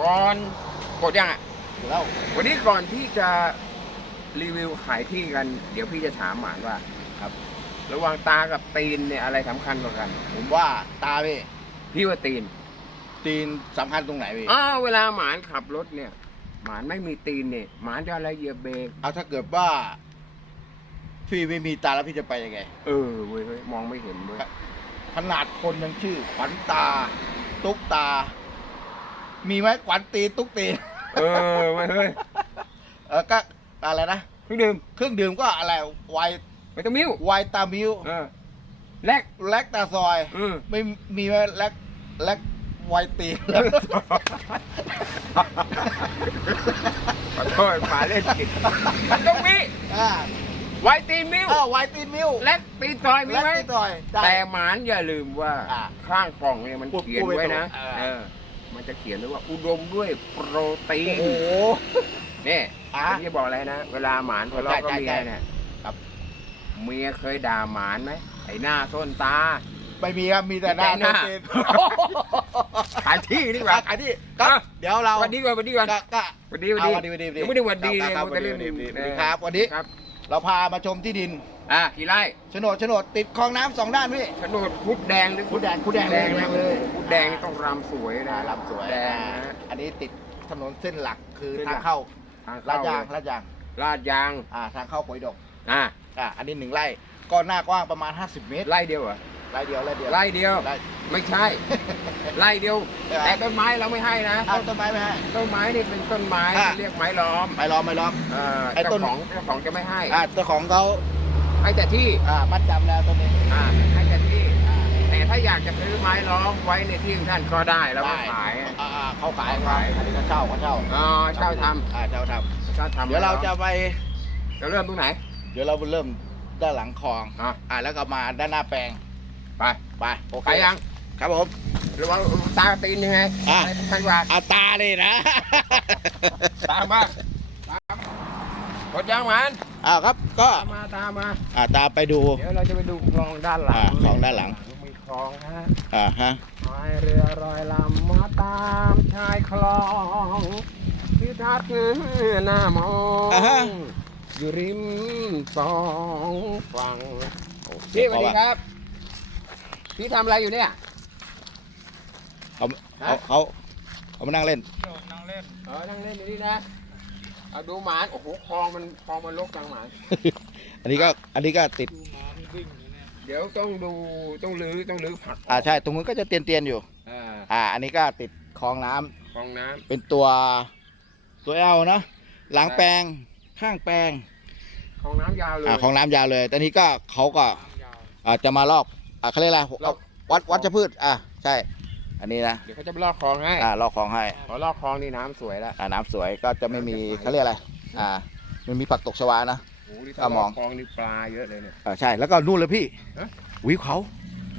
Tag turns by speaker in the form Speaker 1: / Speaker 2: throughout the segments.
Speaker 1: ก่อนกดยังอะ
Speaker 2: แล้ว
Speaker 1: วันนี้ก่อนที่จะรีวิวขายที่กัน เดี๋ยวพี่จะถามหมานว่า
Speaker 2: ครับ
Speaker 1: ระหว่างตากับตีนเนี่ยอะไรสำคัญกว่ากัน
Speaker 2: ผมว่าตาพี่
Speaker 1: พี่ว่าตีน
Speaker 2: ตีนสำคัญตรงไหนพี่
Speaker 1: อ้าวเวลาหมานขับรถเนี่ย หมานไม่มีตีนเนี่ยหมานจะอะไรเหยียบเบรก
Speaker 2: เอาถ้าเกิดว่า พี่ไม่มีตาแล้วพี่จะไปยังไง
Speaker 1: เออเว้ยเว้ยมองไม่เห็นเว้ย
Speaker 2: ขนาดคนยังชื่อขวัญตา ตุ๊กตา มีไหมขวัญตีนตุ๊กตีน
Speaker 1: เออเว้ยเฮ้ย
Speaker 2: เออก็อะไรนะ
Speaker 1: เครื่องดื่ม
Speaker 2: เครื่องดื่มก็อะไรไวน์
Speaker 1: ไม่ต้องมิ้ว
Speaker 2: ไวน์ตามิว
Speaker 1: เออแลก
Speaker 2: แลคตาซอย
Speaker 1: อืม
Speaker 2: ไม่มีไหมแลคแลคไวน์ตีน
Speaker 1: ขอโทษป่าเล่นผิดมันต้องมี
Speaker 2: อ่า
Speaker 1: ไวตีนมิ้ว
Speaker 2: เออไวน์ตีนมิว
Speaker 1: แลกตีนซอยมี
Speaker 2: แลค
Speaker 1: ไหม
Speaker 2: ตีนซอยได้
Speaker 1: แต่หมานอย่าลืมว่า
Speaker 2: อ่า
Speaker 1: ข้างกล่องเนี่ยมัน
Speaker 2: พูด
Speaker 1: เขียนไว้นะ
Speaker 2: พูดไว้ตรง
Speaker 1: เออ มันจะเขียนไว้ว่าอุดมด้วยโปรตีน
Speaker 2: โอ้โห
Speaker 1: นี่
Speaker 2: อะ
Speaker 1: ผมจะบอกอะไรนะ เวลาหมานทะเลาะกับ
Speaker 2: ใช่
Speaker 1: เมี
Speaker 2: ใช่
Speaker 1: ยเนี่ย
Speaker 2: ครับ
Speaker 1: เมียเคยด่าหมานไหมไอ้หน้าส้นตา
Speaker 2: ไม่มีครับ มีแต่หน้า
Speaker 1: มีแต่หน้า
Speaker 2: ตุ๊กตีน
Speaker 1: ขายที่ดีกว่า
Speaker 2: ขายที่ก็
Speaker 1: อะ
Speaker 2: เดี๋ยวเรา
Speaker 1: วันนี้ก่อนวันนี้ก่อน
Speaker 2: ก็ก็
Speaker 1: วันนี้วัน
Speaker 2: เอา
Speaker 1: นี้
Speaker 2: วันนี้วันนี้
Speaker 1: ยังไม่ได้วันดีเลย
Speaker 2: ครับ
Speaker 1: มัวแต่เล่น
Speaker 2: วันนี้วันนี้
Speaker 1: เออ
Speaker 2: ครับวันนี้
Speaker 1: ครับ
Speaker 2: เราพามาชมที่ดิน
Speaker 1: อะกี่ไร่
Speaker 2: โฉนดโฉนดติดคลองน้ำสองด้านพี่
Speaker 1: โฉนดคุดแดงหรือ
Speaker 2: คุดแดงคุดแดง
Speaker 1: แดง
Speaker 2: แด
Speaker 1: นะ
Speaker 2: งเลย
Speaker 1: คุดแดงนี่ต้องรำสวยนะ
Speaker 2: ลำสวย
Speaker 1: แดง
Speaker 2: อ่า
Speaker 1: นะ
Speaker 2: อันนี้ติดถนนเส้นหลักคือ
Speaker 1: เส้นหลั
Speaker 2: ทากงเข้า
Speaker 1: ทาง
Speaker 2: ลา
Speaker 1: เข้า
Speaker 2: ดยาง
Speaker 1: เลย
Speaker 2: ลาดยาง
Speaker 1: ลาดยาง
Speaker 2: อ่าทางเข้าปอยดก
Speaker 1: อะ
Speaker 2: อ่าอันนี้หนึ่งไร่ก็หน้ากว้างประมาณ 50 เมตร
Speaker 1: ไร่เดียวเหรอ
Speaker 2: ไร่เดียวไร่เดียว
Speaker 1: ไร่เดียว
Speaker 2: ไร่
Speaker 1: ไม่ใช่ไร่เดียว
Speaker 2: เออ
Speaker 1: แต่ต้นไม้เราไม่ให้นะ
Speaker 2: เอาต้นไม้ไหมฮะ
Speaker 1: ต้นไม้นี่เป็นต้นไม้
Speaker 2: อะ
Speaker 1: เรียกไม้ล้อม
Speaker 2: ไม่ล้อมไม่ล้อม
Speaker 1: เอ่อ
Speaker 2: ไอ้
Speaker 1: เจ้า
Speaker 2: ต้น
Speaker 1: ของเจ้าของจะไม่ให้
Speaker 2: อ่าเจ้าของเขา
Speaker 1: ให้แต่ที่
Speaker 2: อ่ามัดจำแล้วต้นนี้
Speaker 1: อ่าให้แต่ที่
Speaker 2: อ่า
Speaker 1: แต่ถ้าอยากจะซื้อไม้ล้อมไว้ในที่ของท่านก็ได้แล้วก็
Speaker 2: ได้
Speaker 1: ขาย
Speaker 2: อ่าอ่าเขาขาย
Speaker 1: เขาขาย
Speaker 2: อันนี้เขาเช่าเขาเช่า
Speaker 1: อ๋อเช่าท
Speaker 2: อ่าเช่าทำ
Speaker 1: เช่าำทำ
Speaker 2: เดี๋ยวเราจะไป
Speaker 1: จะเริ่มตรงไหน
Speaker 2: เดี๋ยวเราเริ่มด้านหลังคลอง
Speaker 1: อะ
Speaker 2: อ่าแล้วก็มาด้านหน้าแปลง
Speaker 1: ไป
Speaker 2: ไปโอเค
Speaker 1: ไปยัง
Speaker 2: ครับผม
Speaker 1: ระวังตาตีนยังไง
Speaker 2: อะ
Speaker 1: ไปทางหลัก
Speaker 2: เอาตาเลยนะ
Speaker 1: ตามมาตาม กดยางหมัน
Speaker 2: อ้าวครับก็
Speaker 1: ตามมาตามมา
Speaker 2: อ่าตามไปดู
Speaker 1: เดี๋ยวเราจะไปดูคลองด้านหลัง
Speaker 2: อ่าคลองด้านหลัง
Speaker 1: มีคลองฮะ
Speaker 2: อ่าฮะ
Speaker 1: พายเรือรอยลำมาตามชายคลองที่ทัดหน้ามอ
Speaker 2: อ่าฮะ
Speaker 1: งอยู่ริมสองฝั่งพี่สวัสดีครับ พี่ทำอะไรอยู่เนี่ย
Speaker 2: เขาเขาเขาเขามานั่งเล่น
Speaker 1: นั่งเล่น เออนั่งเล่นอยู่นี่นะ เอาดูหมาน โอ้โหคลองมันคลองมันลกจังหมาน
Speaker 2: อันนี้ก็อันนี้ก็ติด
Speaker 1: เดี๋ยวต้องดูต้องรื้อต้องรื้อผัก
Speaker 2: อ่าใช่ ตรงนู้นก็จะเตียนเตียนๆอยู่
Speaker 1: อ่า
Speaker 2: อ่า อันนี้ก็ติดคลองน้ำ
Speaker 1: คลองน้
Speaker 2: เป็นตัวตัวแอลนะหลังแปลงข้างแปลงำ
Speaker 1: คลองน้ำยาวเลย
Speaker 2: อ่าของน้ำยาวเลยตอนนี้ก็เขาก็อ่าจะมาลอกอ่าเขาเรียกอะไร
Speaker 1: ลอก
Speaker 2: วัดวัชพืชอ่าใช่ อันนี้นะ
Speaker 1: เดี๋ยวเขาจะไปลอกคลองให้
Speaker 2: อ่าลอกของให้
Speaker 1: พอลอกคลองนี่น้ำสวยแล้ว
Speaker 2: อ่าน้ำสวยก็จะไม่มีเขาเรียกอะไรอ่ามันมีผักตกชวานะ
Speaker 1: โอ้โหนี่
Speaker 2: อะมอง
Speaker 1: คลองนี่ปลาเยอะเลยเนี่ย
Speaker 2: อ่าใช่แล้วก็นู่นเลยพี่
Speaker 1: ฮะ
Speaker 2: วิวเขา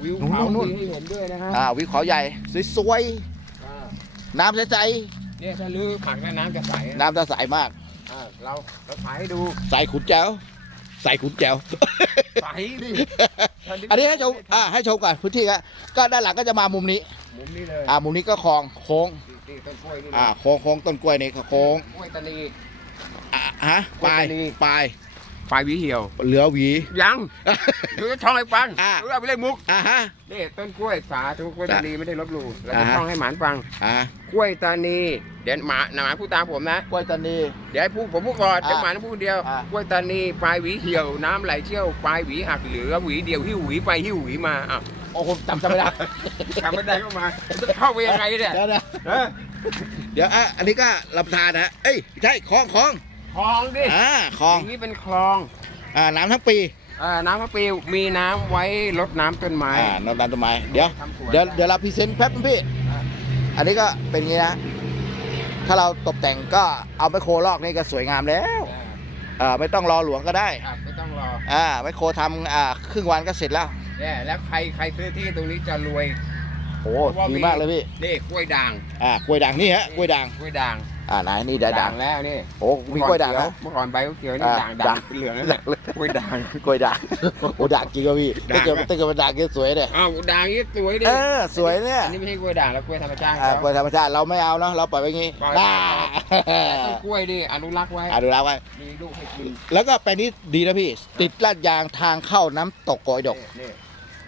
Speaker 1: วิว
Speaker 2: นู่น
Speaker 1: เขา
Speaker 2: นู่น
Speaker 1: มีให้เห็นด้วยนะฮะ
Speaker 2: อ่าวิวเขาใหญ่สวย
Speaker 1: อ่า
Speaker 2: ๆน้ำใส
Speaker 1: เนี่ยถ้าลื้อผักแล้วน้ำจะใส
Speaker 2: ๆ
Speaker 1: นะ
Speaker 2: น้ำจะใสมาก
Speaker 1: อ่าเราเราถ่ายให้ดู
Speaker 2: ใสขุนแจ๋ว ใสขุนแจ๋ว
Speaker 1: ใสดิ
Speaker 2: อันนี้ให้ชมอ่าให้ชมก่อนพื้นที่ก็ก็ด้านหลังก็จะมามุมนี้
Speaker 1: มุมนี้เลย
Speaker 2: อ่ามุมนี้ก็คลองโค้ง
Speaker 1: นี่ต้นกล้วยนี่
Speaker 2: อ่าโค้งโค้งต้นกล้วยนี่ก็โค้ง
Speaker 1: กล้วยตานี
Speaker 2: อะฮะปลาย
Speaker 1: กล้วยตานี
Speaker 2: ปลาย
Speaker 1: ปลายหวีเหี่ยว
Speaker 2: เหลือหวี
Speaker 1: ยังเดี๋ยวจะช่องให้ฟัง
Speaker 2: อ่า
Speaker 1: เดี๋ยวเอาไปเล่นมุก
Speaker 2: อ่าฮะ
Speaker 1: นี่ต้นกล้วยสาธุกล้วยตานีไม่ได้ลบหลู่เรา
Speaker 2: อ่า
Speaker 1: จะ
Speaker 2: ฮะ
Speaker 1: ช่องให้หมานฟัง
Speaker 2: อ่าก
Speaker 1: ล้วยตานีเดี๋ยวหมาหมาพูดตามผมนะ
Speaker 2: กล้วยตานี
Speaker 1: เดี๋ยวให้พูดผมพูดก่อน
Speaker 2: อ่า
Speaker 1: เดี๋ยวหมาต้องพูดคนเดียว
Speaker 2: อ่าก
Speaker 1: ล้วยตานีปลายหวีเหี่ยวน้ำไหลเชี่ยวปลายหวีหักเหลือหวีเดียวหิ้วหวีไปหิ้วหวีมาอะ
Speaker 2: โอ้ผมจำจำไม่ได้
Speaker 1: ทำไม่ได้ก็มาจะเข้าไปยังไงเนี่ย
Speaker 2: เดี๋ยวเดี๋ยว
Speaker 1: เออ
Speaker 2: เดี๋ยวอะอันนี้ก็ลำธารนะเอ้ยใช่คลองคลอง
Speaker 1: คลองดิ
Speaker 2: อ่าคลอง
Speaker 1: อย่างนี้เป็นคลอง
Speaker 2: อ่าน้ำทั้งปี
Speaker 1: อ่าน้ำพระปิวมีน้ำไว้รดน้ำต้นไม้
Speaker 2: อ่าน้ำตาลต้นไม้เดี๋ยว
Speaker 1: ทำสวน
Speaker 2: เดี๋ยวเดี๋ยวเราพรีเซนต์แป๊บนึงพี่
Speaker 1: อ่า
Speaker 2: อันนี้ก็เป็นอย่างนี้นะถ้าเราตกแต่งก็เอาไมโครลอกนี่ก็สวยงามแล้ว
Speaker 1: อ่า
Speaker 2: อ่าไม่ต้องรอหลวงก็ได้
Speaker 1: ครับไม่ต้องรอ
Speaker 2: อ่าไมโครทำอ่าครึ่งวันก็เสร็จแล้ว
Speaker 1: เนี่ยแล้วใครใครซื้อที่ตรงนี้จะรวย
Speaker 2: โอ้ดีมากเลยพี่
Speaker 1: นี่กล้วยด่าง
Speaker 2: อ่ากล้วยด่างนี่ฮะกล้วยด่าง
Speaker 1: กล้วยด่าง
Speaker 2: อ่าไหนนี่ด่าง
Speaker 1: แล้วนี่
Speaker 2: โอ้มีกล้วยด่างนะ
Speaker 1: เมื่อก่อนใบเขียวๆนี่
Speaker 2: อ่า
Speaker 1: ด่าง
Speaker 2: ด่า
Speaker 1: ด่างง เป็นเหลืองนั่นแหละกล้วยด่าง
Speaker 2: กล้วยด่างโอ้ด่างจริงวะพี่
Speaker 1: ด่าง
Speaker 2: ถ้าเกิดถ้าเกิดมันด่างก็สวยเนี่ย
Speaker 1: อ้าวด่างนี่สวยดิ
Speaker 2: เออสวยเนี่ย
Speaker 1: อันนี้ไม่ใช่กล้วยด่างแล้วกล้วยธรรมชาติ
Speaker 2: อ่า
Speaker 1: เขา
Speaker 2: กล้วยธรรมชาติเราไม่เอาเนาะเราปล่อยไว้งี้
Speaker 1: ปล่อย
Speaker 2: ด่า
Speaker 1: ต้นกล้วยดิอนุรักษ์ไว้
Speaker 2: อ่าดูแล้วไว้
Speaker 1: มีลูกให้กิน
Speaker 2: แล้วก็แปลงนี้ดีนะพี่ ติดลาดยางทางเข้าน้ำตกโกอยดก
Speaker 1: นี่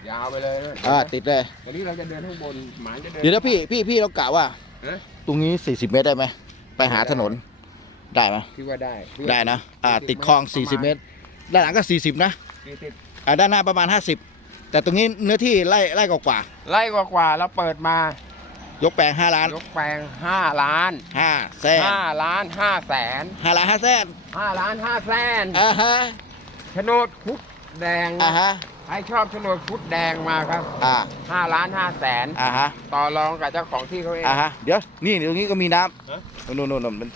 Speaker 1: ยาวไปเลยนะ
Speaker 2: อ่าติดเลย
Speaker 1: ตอนนี้เราจะเดินข้างบนหมานจะเดิน
Speaker 2: เดี๋ยวนะพี่พี่พี่เรากะว่า
Speaker 1: ฮะ
Speaker 2: ตรงนี้ 40 เมตรได้ไหมไปหาถนนได้ไหม
Speaker 1: คิดว่าได้
Speaker 2: ได้นะอ่าติดคลอง 40 เมตร ด้านหลังก็ 40 นะ
Speaker 1: สี่สิบ
Speaker 2: อ่าด้านหน้าประมาณ 50 แต่ตรงนี้เนื้อที่ไร่ไร่กว่า
Speaker 1: ไล่กว่าๆเราเปิดมา
Speaker 2: ๆยกแปลง5ล้าน
Speaker 1: ยกแปลง5ล้าน
Speaker 2: 5แสน
Speaker 1: 5ล้าน5แสน
Speaker 2: 5ล้าน5แสน
Speaker 1: 5ล้าน5แสน
Speaker 2: อ่าฮะ
Speaker 1: โฉนดคุดแดง
Speaker 2: อ่าฮะ
Speaker 1: ใครชอบโฉนดคุดแดงมาครับ
Speaker 2: อ่า
Speaker 1: 5ล้าน5แสน
Speaker 2: อ่าฮะ
Speaker 1: ต่อรองกับเจ้าของที่เขาเอง
Speaker 2: อ่าฮะเดี๋ยวนี่ตรงนี้ก็มีน้
Speaker 1: ฮะำ
Speaker 2: นู่นนู่นนู่นมัน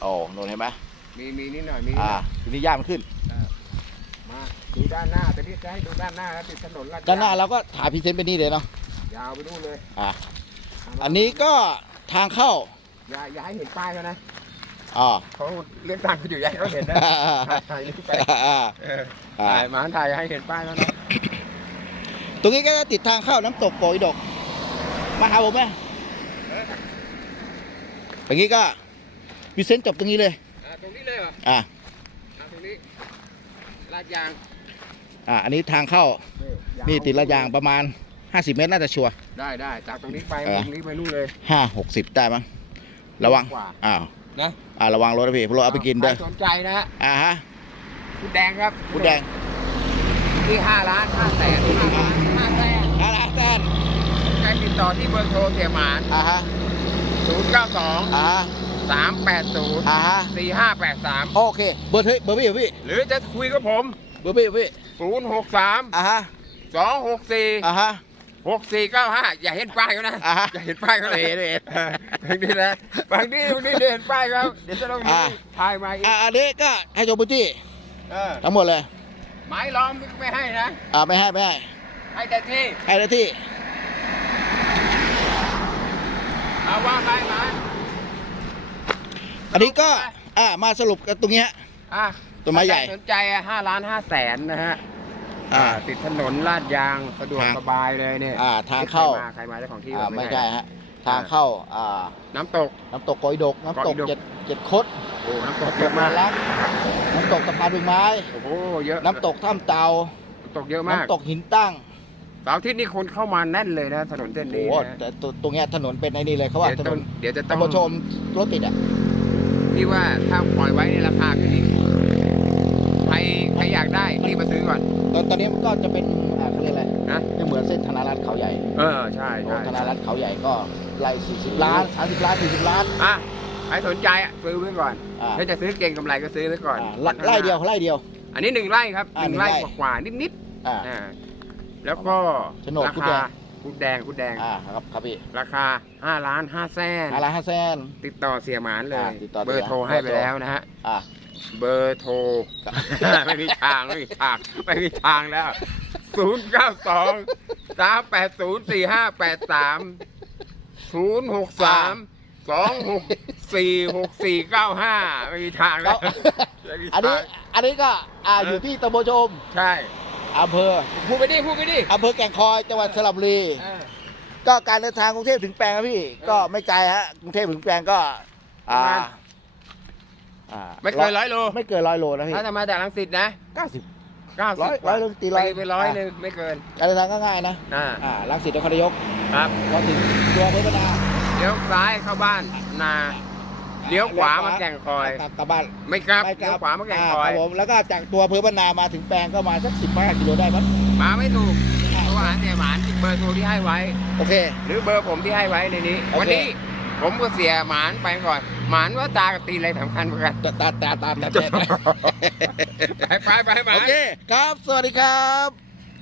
Speaker 2: โอ้นู่นเห็นไหม
Speaker 1: มีมีนิดหน่อยมีนิดห
Speaker 2: อ่า
Speaker 1: น่อย
Speaker 2: ทีนี้ย่ามันขึ้น
Speaker 1: มาดูด้านหน้าแต่นี่จะให้ดูด้านหน้าแล้วติดถนนลาด
Speaker 2: ด้านหน้าเราก็ถ่ายพรีเซนต์ไปนี่เลยเนาะ
Speaker 1: ยาวไปนู่นเลย
Speaker 2: อ่า
Speaker 1: เามา
Speaker 2: อันนี้ก็ทางเข้า
Speaker 1: อย่าอย่าให้เห็นป้ายเขานะ
Speaker 2: อ๋อ
Speaker 1: เขาเลือกตั้งเขาอยู่อย่าให้เขาเห็นนะ
Speaker 2: อ่า
Speaker 1: ถ่ายนี่ไป
Speaker 2: อ่า
Speaker 1: เออ
Speaker 2: อ่า
Speaker 1: ถ่ายมาถ่ายอย่าให้เห็นป้ายเขานะ
Speaker 2: ตรงนี้ก็จะติดทางเข้าน้ำตกโกยดก มาหาผมไหมอย่างนี้ก็พรีเซนต์จบตรงนี้เลย
Speaker 1: อ่าตรงนี้เลยเหรอ
Speaker 2: อ่า
Speaker 1: อ่าตรงนี้ลาดยาง
Speaker 2: อ่า อันนี้ทางเข้า
Speaker 1: นี่
Speaker 2: นี่ติดระยางประมาณ 50 เมตรน่าจะชัวร์
Speaker 1: ได้ได้จากตรงนี้ไป
Speaker 2: เออ
Speaker 1: ตรงนี้ไปนู่นเลย
Speaker 2: ห้าหกสิบได้มั้งระวัง
Speaker 1: กว่า
Speaker 2: อ้าว
Speaker 1: นะ
Speaker 2: อ่าระวังรถนะพี่เพราะรถเอาไปกินเด้อ
Speaker 1: ใครสนใจนะฮะ
Speaker 2: อ่าฮะ
Speaker 1: คุณแดงครับ
Speaker 2: คุณแดง
Speaker 1: ที่ห้าล้านห้าแสนห้าล้านห้าแสน
Speaker 2: อ่าละแซน
Speaker 1: ใครติดต่อที่เบอร์โทรเสียหมาน
Speaker 2: อ่าฮะ
Speaker 1: 0 9 2
Speaker 2: อ่าฮะ
Speaker 1: 3 8 0
Speaker 2: อ่าฮะ
Speaker 1: 4 5 8 3
Speaker 2: โอเค เบอร์เฮ้ยเบอร์พี่เบอร์พี่
Speaker 1: หรือจะคุยกับผม
Speaker 2: เบอร์พี่เบอร์พี่
Speaker 1: 0 6 3
Speaker 2: อ่าฮะ
Speaker 1: 2 6 4
Speaker 2: อ่าฮะ
Speaker 1: 6 4 9 5อย่าเห็นป้ายเขานะ
Speaker 2: อ่าฮะ
Speaker 1: อย่าเห็นป้ายเขาเลย
Speaker 2: เห็นเห็น
Speaker 1: บางทีนะบางทีบางทีเห็นป้ายเขาเดี๋ยวจะต้องมี
Speaker 2: อ่า
Speaker 1: ถ่ายมาอีก
Speaker 2: อ่าอันนี้ก็ให้โจบุจี้
Speaker 1: เออ
Speaker 2: ทั้งหมดเลย
Speaker 1: ไม้ล้อมไม่ให้นะ
Speaker 2: อ่าไม่ให้ไม่ให้
Speaker 1: ให้แต่ที่
Speaker 2: ให้หน้าที่
Speaker 1: เอาว่าไปมา
Speaker 2: อันนี้ก็อ่ามาสรุปกันตรงเนี้ย
Speaker 1: อะ
Speaker 2: ต้นไม้ใหญ่
Speaker 1: ถ้าครสนใจอะห้าล้านห้าแสนนะฮะ
Speaker 2: อ่า
Speaker 1: ติดถนนลาดยางสะดวก
Speaker 2: ทาง
Speaker 1: สบายเลยเนี่ย
Speaker 2: อ่าทางเข้า
Speaker 1: ใครมาใครมาเจ้าของที่
Speaker 2: อ่า
Speaker 1: บอก
Speaker 2: ไม่ใช่ฮะทางเข้าอ่า
Speaker 1: น้ำตก
Speaker 2: น้ำตกโกอยดก น้ำตก
Speaker 1: โกอยดก
Speaker 2: เจ็ดเจ็ดคด
Speaker 1: โอ้น้ำตก
Speaker 2: น้ำ
Speaker 1: เย
Speaker 2: ต
Speaker 1: อะ
Speaker 2: ก
Speaker 1: มา
Speaker 2: มากลักน้ำตกสะพานบึงไม้
Speaker 1: โอ้โหเยอะ
Speaker 2: น้ำตกถ้ำเตา
Speaker 1: น้ำตกเยอะมาก
Speaker 2: น้ำตกหินตั้ง
Speaker 1: เสาร์อาที่นี่คนเข้ามาแน่นเลยนะ ถนนเส้น
Speaker 2: โอ้
Speaker 1: นี้
Speaker 2: โห
Speaker 1: นะ
Speaker 2: แต่ตรงตรงเนี้ยถนนเป็นไอ้นี่เลยเขาว่า
Speaker 1: เดี๋ยว
Speaker 2: ถน
Speaker 1: ต้อง
Speaker 2: น
Speaker 1: เดี๋ยวจะต้
Speaker 2: ท่า
Speaker 1: อนง
Speaker 2: ผู้ชมรถติดอะ
Speaker 1: ที่ว่าถ้าปล่อยไว้ในราคาขึ้นอีก ใครใครอยากได้รีบมาซื้อก่อน
Speaker 2: ตอนตอนนี้มันก็จะเป็นอ่าเขาเรียกอะไร
Speaker 1: นะ
Speaker 2: จะเหมือนเส้นธนารัตน์เขาใหญ่
Speaker 1: เออใช่ใช่
Speaker 2: ธนารัตน์เขาใหญ่ก็ไล่40 ล้าน 30 ล้าน 40 ล้าน
Speaker 1: อะใครสนใจอะซื้อไว้ก่อน
Speaker 2: อ่า
Speaker 1: ถ้าจะซื้อเก่งกำไรก็ซื้อไว้ก่อน
Speaker 2: อ่าไล่ไล่เดียวไล่เดียว
Speaker 1: อันนี้หนึ่งไร่ครับห
Speaker 2: อ่า
Speaker 1: นึ่งไร่
Speaker 2: หนึ่งไร่
Speaker 1: กว่าๆนิด
Speaker 2: อ่า
Speaker 1: ๆอ่าแล้วก็
Speaker 2: โฉนด
Speaker 1: รา
Speaker 2: คุดแด
Speaker 1: คางคุดแดงคุดแดง
Speaker 2: อ่าครับครับพี่
Speaker 1: ราคา5ล้าน5แสน
Speaker 2: ห้าล้านห้าแสน
Speaker 1: ติดต่อเสียหมานเลย
Speaker 2: อ่าติดต่อ
Speaker 1: เบอร์โทร
Speaker 2: เสีย
Speaker 1: ให้ไปแล้วนะฮะ
Speaker 2: อ่า
Speaker 1: เบอร์โทร ไม่มีทาง ไม่มีทาง ไม่มีทางแล้ว0 9 2 3 8 0 4 5 8 3 0 6 3 2 6 4 6 4 9 5ไม่มีทางแล้วไม่มี
Speaker 2: อันนี้
Speaker 1: ทาง
Speaker 2: อันนี้ก็อ่า
Speaker 1: เออ
Speaker 2: อ
Speaker 1: อ
Speaker 2: ยู่ที่ตำบลชม
Speaker 1: ใช่
Speaker 2: อำเภอ
Speaker 1: พูดไปดิ พูดไปดิ
Speaker 2: อำเภอแก่งคอยจังหวัดสระบุรี
Speaker 1: เออ
Speaker 2: ก็การเดินทางกรุงเทพถึงแปลงครับพี่
Speaker 1: เออ
Speaker 2: ก็ไม่ไกลฮะกรุงเทพถึงแปลงก็อ่า
Speaker 1: ประมาณ
Speaker 2: อ่า
Speaker 1: ไม่เกินร้อยโล
Speaker 2: ไม่เกินร้อยโลนะพี่
Speaker 1: ถ้าจะมาจากลังสิตนะ
Speaker 2: เก้าสิบ
Speaker 1: 90
Speaker 2: ร้อยร้อยหนึ่งตีร้อย
Speaker 1: ไปร้อย
Speaker 2: อะ
Speaker 1: หนึ่งไม่เกิน
Speaker 2: การเดินทางก็ง่ายนะ
Speaker 1: อ่า
Speaker 2: อ่าลังสิตนครนายก
Speaker 1: ครับ
Speaker 2: พอถึงตัวอำเภอพนา
Speaker 1: เลี้ยวซ้ายเข้าบ้านนาเลี้ยวขวามาแก่งคอย
Speaker 2: กลับกลับบ้าน
Speaker 1: ไม่กลับ
Speaker 2: ไปก
Speaker 1: เลี้ย
Speaker 2: ลั
Speaker 1: วขวามาแก่งคาอย
Speaker 2: รับผมแล้วก็จากตัวอำเภอพนามาถึงแปลงก็มาสักสิบห้ากิโลได้มั้ง
Speaker 1: มาไม่ถูกเพราะว่าเสียหมานเบอร์โทรที่ให้ไว้
Speaker 2: โอเค
Speaker 1: หรือเบอร์ผมที่ให้ไว้ในนี้
Speaker 2: โอเค
Speaker 1: วันนี้ ผมก็เสียหมานไปก่อน หมานว่าตากับตีนอะไรสำคัญกว่ากัน
Speaker 2: ตาตาตาตาตา
Speaker 1: ไปไปไปหมา
Speaker 2: โอเคครับ สวัสดีครับ